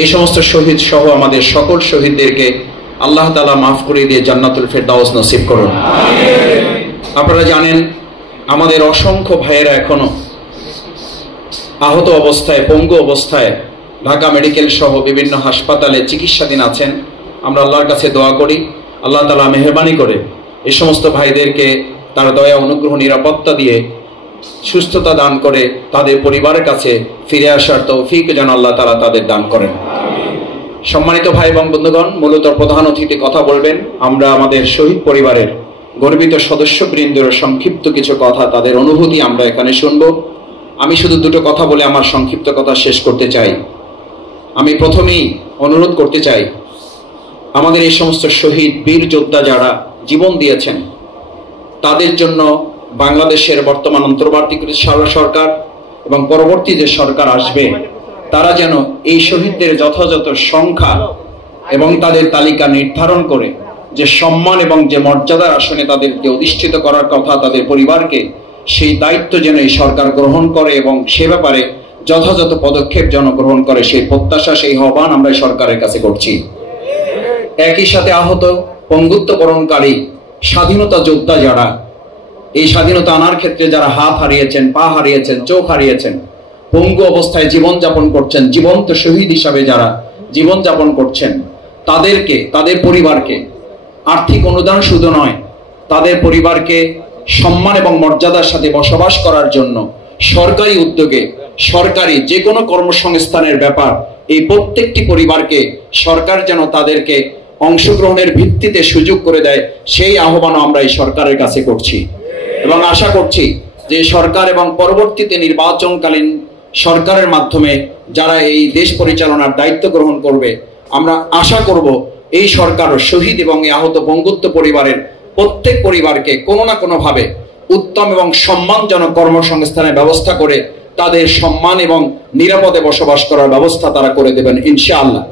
এই সমস্ত শহীদ সহ আমাদের সকল শহীদদেরকে আল্লাহ তাআলা মাফ করে দিয়ে জান্নাতুল ফেরদাউস নসিব করুন। আপনারা জানেন আমাদের অসংখ্য ভাইয়েরা এখনো আহত অবস্থায়, পঙ্গু অবস্থায় ঢাকা মেডিকেল সহ বিভিন্ন হাসপাতালে চিকিৎসাধীন আছেন। আমরা আল্লাহর কাছে দোয়া করি আল্লাহ তাআলা মেহেরবানি করে এই সমস্ত ভাইদেরকে তার দয়া, অনুগ্রহ, নিরাপত্তা দিয়ে সুস্থতা দান করে তাদের পরিবারের কাছে ফিরে আসার তৌফিক যেন আল্লাহ তাআলা তাদের দান করেন। সম্মানিত ভাই এবং বন্ধুগণ, মূলত প্রধান অতিথি কথা বলবেন। আমরা আমাদের শহীদ পরিবারের গর্বিত সদস্যবৃন্দের সংক্ষিপ্ত কিছু কথা, তাদের অনুভূতি আমরা এখানে শুনব। আমি শুধু দুটো কথা বলে আমার সংক্ষিপ্ত কথা শেষ করতে চাই। আমি প্রথমেই অনুরোধ করতে চাই আমাদের এই সমস্ত শহীদ বীর যোদ্ধা যারা জীবন দিয়েছেন তাদের জন্য বাংলাদেশের বর্তমান অন্তর্বর্তীকালীন সরকার এবং পরবর্তী যে সরকার আসবে তারা যেন এই শহীদদের যথাযথ সংখ্যা এবং তাদের তালিকা নির্ধারণ করে যে সম্মান এবং যে মর্যাদার আসনে তাদেরকে অধিষ্ঠিত করার কথা তাদের পরিবারকে, সেই দায়িত্ব যেন এই সরকার গ্রহণ করে এবং সে ব্যাপারে যথাযথ পদক্ষেপ যেন গ্রহণ করে, সেই প্রত্যাশা, সেই আহ্বান আমরা এই সরকারের কাছে করছি। একই সাথে আহত, পঙ্গুত্ব বরণকারী স্বাধীনতা যোদ্ধা যারা এই স্বাধীনতা আনার ক্ষেত্রে যারা হাত হারিয়েছেন, পা হারিয়েছেন, চোখ হারিয়েছেন, পঙ্গু অবস্থায় জীবনযাপন করছেন, জীবন্ত শহীদ হিসাবে যারা জীবনযাপন করছেন তাদেরকে, তাদের পরিবারকে আর্থিক অনুদান শুধু নয়, তাদের পরিবারকে সম্মান এবং মর্যাদার সাথে বসবাস করার জন্য সরকারি উদ্যোগে সরকারি যে কোনো কর্মসংস্থানের ব্যাপার এই প্রত্যেকটি পরিবারকে সরকার যেন তাদেরকে অংশগ্রহণের ভিত্তিতে সুযোগ করে দেয়, সেই আহ্বান আমরা এই সরকারের কাছে করছি এবং আশা করছি যে সরকার এবং পরবর্তীতে নির্বাচনকালীন সরকারের মাধ্যমে যারা এই দেশ পরিচালনার দায়িত্ব গ্রহণ করবে, আমরা আশা করব এই সরকার শহীদ এবং আহত বঙ্গুত্ব পরিবারের প্রত্যেক পরিবারকে কোনো না কোনো ভাবে উত্তম এবং সম্মানজনক কর্মসংস্থানের ব্যবস্থা করে তাদের সম্মান এবং নিরাপদে বসবাস করার ব্যবস্থা তারা করে দেবেন ইনশাআল্লাহ।